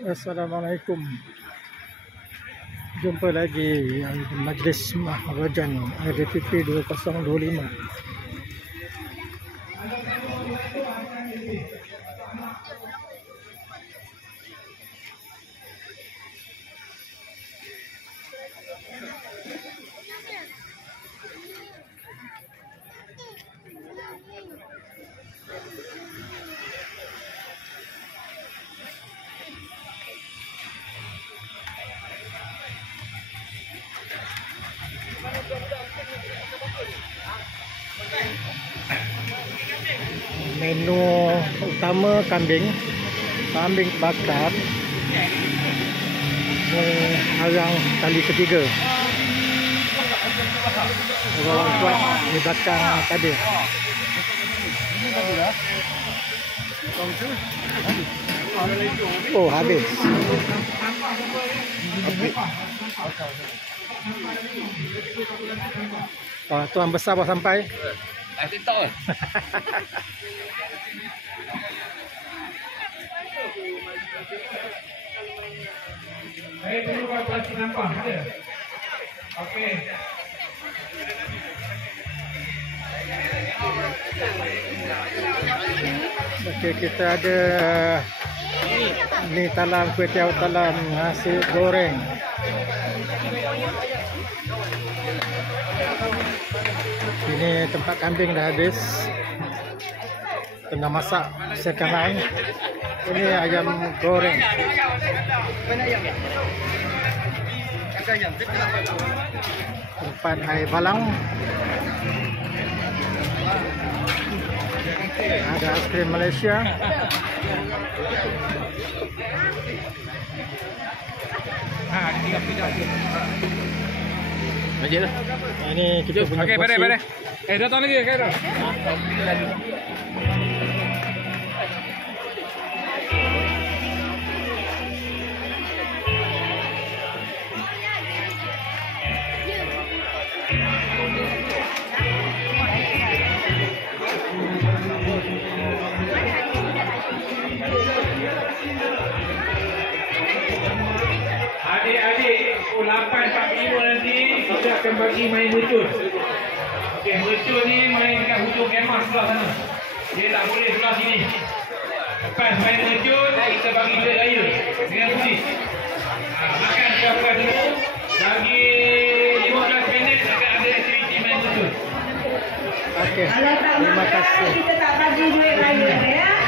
Assalamualaikum. Jumpa lagi Majlis Maharajan RDPP 2025. Menu utama kambing bakar. Arang kali ketiga. Orang kuat di belakang tadi. Oh, habis. Oh, tuan besar baru sampai. TikTok. Dulu pasti nampak ada. Okey. Okey, kita ada ni talam kuih tiaw talam nasi goreng. Ini tempat kambing dah habis. Tengah masak sekarang. Ini ayam goreng. Tempat air balang. Ada aiskrim Malaysia. Majid dah. Ini kita punya Okey, porsi. pada. Datang lagi ke dah. Adik-adik pukul 8.45 nanti kita akan bagi main mercun. Okey, mercun ni main kat hujung kemah sebelah sana. Dia tak boleh sebelah sini. Lepas main mercun, kita bagi duit raya dengan polis. Makan siapkan dulu. Bagi 15 minit akan ada aktiviti main mercun. Okey. Kalau tak Terima makan, kasih. kita tak bagi duit raya ya.